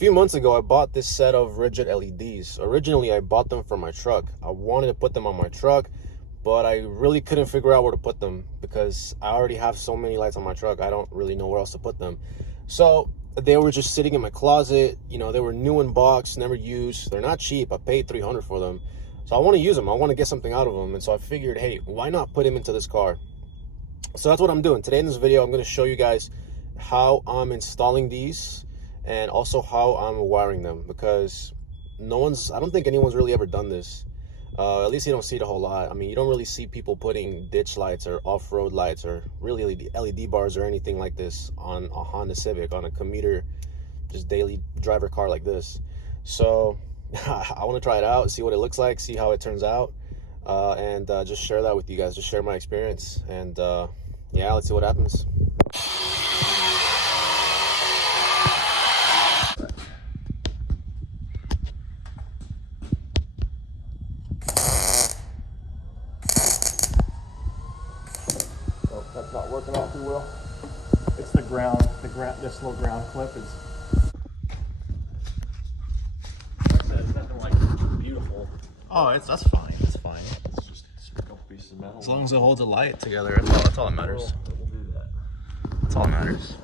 few months ago, I bought this set of rigid LEDs. Originally, I bought them for my truck. I wanted to put them on my truck, but I really couldn't figure out where to put them because I already have so many lights on my truck. I don't really know where else to put them. So they were just sitting in my closet. You know, they were new in box, never used. They're not cheap. I paid $300 for them. So I want to use them. I want to get something out of them. And so I figured, hey, why not put them into this car? So that's what I'm doing. Today in this video, I'm going to show you guys how I'm installing these and also how I'm wiring them, because I don't think anyone's really ever done this. At least you don't see it a whole lot. I mean, you don't really see people putting ditch lights or off-road lights or really LED bars or anything like this on a Honda Civic, on a commuter, just daily driver car like this. So I want to try it out, see what it looks like, see how it turns out, and just share that with you guys, just share my experience. And yeah, let's see what happens. Oh, that's not working out too well. It's the ground, this little ground clip is, it's nothing like beautiful. Oh, that's fine. That's fine. It's just a couple pieces of metal. As long as it holds the light together, that's all that matters. We'll do that. That's all that matters.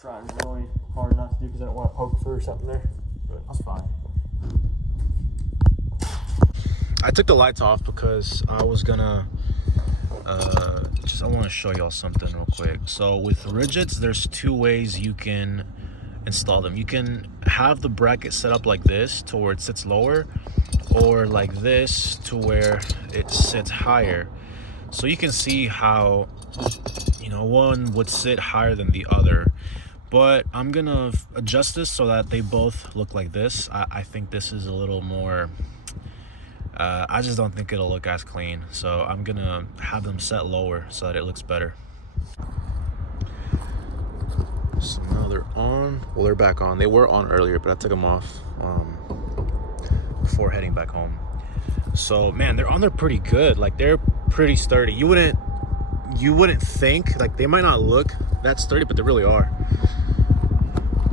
Trying really hard not to do because I don't want to poke through something there, but that's fine. I took the lights off because I was gonna I want to show y'all something real quick. So with rigids, there's two ways you can install them. You can have the bracket set up like this to where it sits lower, or like this to where it sits higher. So you can see how, you know, one would sit higher than the other. But I'm gonna adjust this so that they both look like this. I think this is a little more, I just don't think it'll look as clean. So I'm gonna have them set lower so that it looks better. So now they're on. Well, they're back on. They were on earlier, but I took them off before heading back home. So man, they're on there pretty good. Like, they're pretty sturdy. You wouldn't think, like, they might not look that sturdy, but they really are.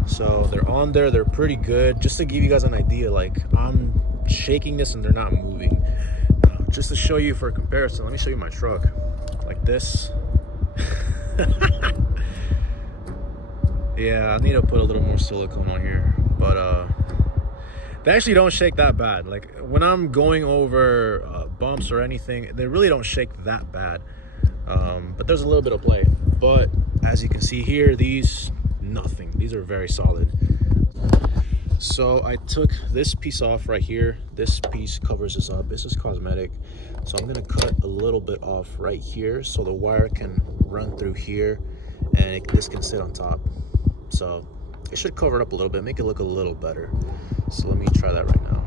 So they're on there, they're pretty good. Just to give you guys an idea, like, I'm shaking this and they're not moving. Just to show you for a comparison, let me show you my truck. Like this. Yeah, I need to put a little more silicone on here, but they actually don't shake that bad. Like, when I'm going over bumps or anything, they really don't shake that bad. But there's a little bit of play. But as you can see here, nothing. These are very solid. So I took this piece off right here. This piece covers this up. This is cosmetic. So I'm gonna cut a little bit off right here so the wire can run through here and this can sit on top. So it should cover it up a little bit, make it look a little better. So let me try that right now.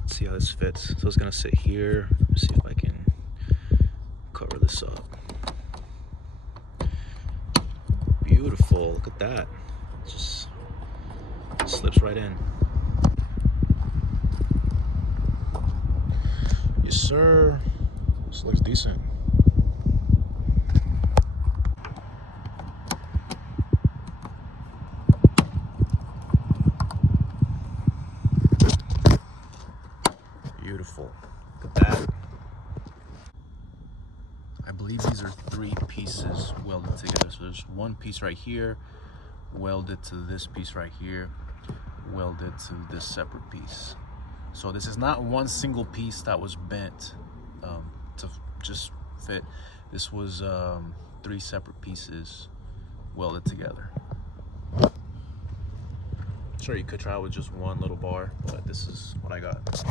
Let's see how this fits. So it's gonna sit here. Let's see if I can cover this up. Beautiful, look at that. It just slips right in. Yes, sir. This looks decent. Beautiful. Look at that. I believe these are 3 pieces welded together. So there's one piece right here, welded to this piece right here, welded to this separate piece. So this is not one single piece that was bent to just fit. This was 3 separate pieces welded together. Sure, you could try with just one little bar, but this is what I got.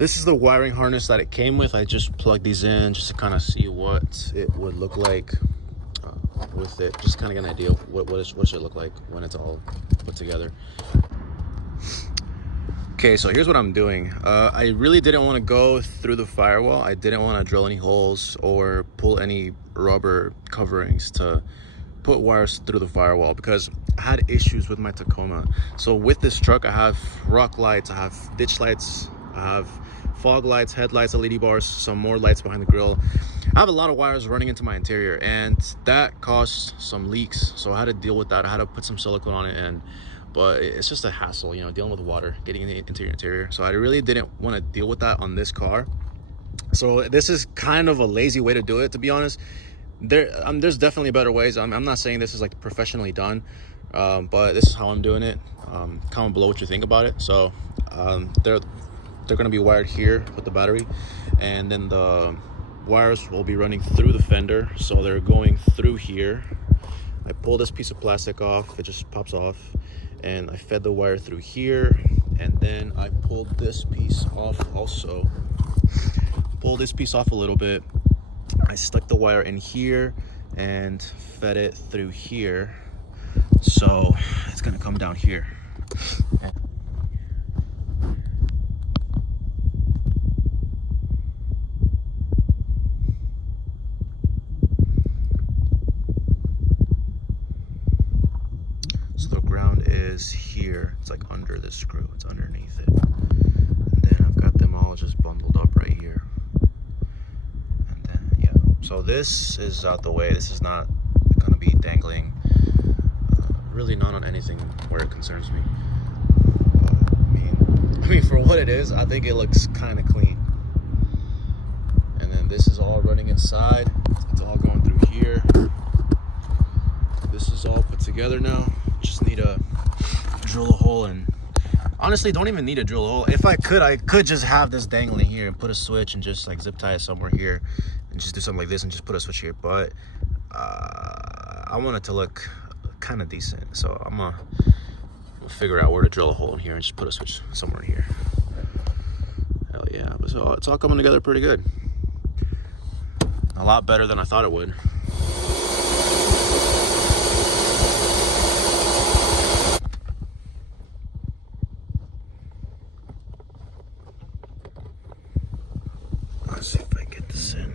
This is the wiring harness that it came with. I just plugged these in just to kind of see what it would look like with it. Just kind of get an idea of what should it look like when it's all put together. Okay, so here's what I'm doing. I really didn't want to go through the firewall. I didn't want to drill any holes or pull any rubber coverings to put wires through the firewall because I had issues with my Tacoma. So with this truck, I have rock lights, I have ditch lights, I have fog lights, headlights, LED bars, some more lights behind the grill. I have a lot of wires running into my interior, and that caused some leaks. So I had to deal with that. I had to put some silicone on it, but it's just a hassle, you know, dealing with water getting into your interior. So I really didn't want to deal with that on this car. So this is kind of a lazy way to do it, to be honest. There's definitely better ways. I'm not saying this is like professionally done, but this is how I'm doing it. Comment below what you think about it. So they're going to be wired here with the battery, and then the wires will be running through the fender. So they're going through here. I pull this piece of plastic off, it just pops off, and I fed the wire through here, and then I pulled this piece off also. Pull this piece off a little bit. I stuck the wire in here and fed it through here, so it's gonna come down here. So the ground is here. It's like under the screw. It's underneath it. And then I've got them all just bundled up right here. So this is out the way. This is not going to be dangling. Really not on anything where it concerns me. I mean, for what it is, I think it looks kind of clean. And then this is all running inside. It's all going through here. This is all put together now. Just need to drill a hole, and honestly, don't even need to drill a hole. If I could just have this dangling here and put a switch and just like zip tie it somewhere here and just do something like this and just put a switch here. But I want it to look kind of decent, so I'm gonna figure out where to drill a hole in here and just put a switch somewhere here. Hell yeah. So it's all coming together pretty good. A lot better than I thought it would. Let's see if I can get this in.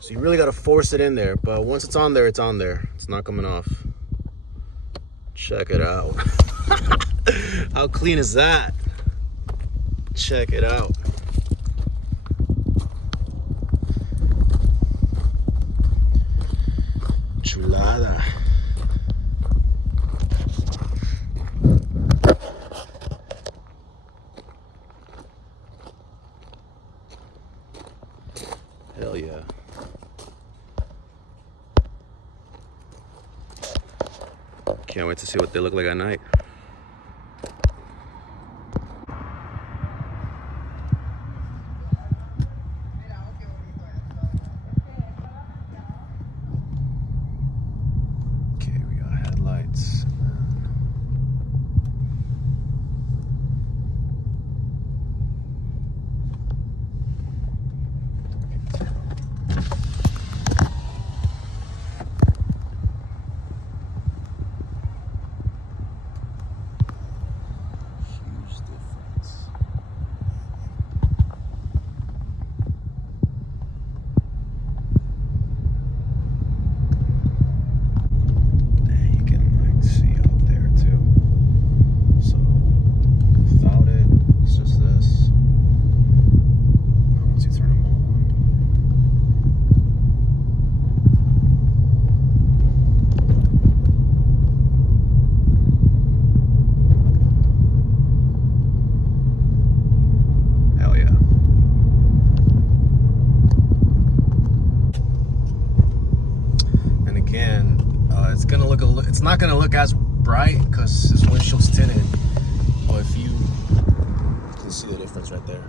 So you really got to force it in there, but once it's on there, it's on there. It's not coming off. Check it out. How clean is that? Check it out. Chulada. Hell yeah. Can't wait to see what they look like at night. Okay, we got headlights. It's not gonna look as bright because this windshield's tinted, but if you can see the difference right there.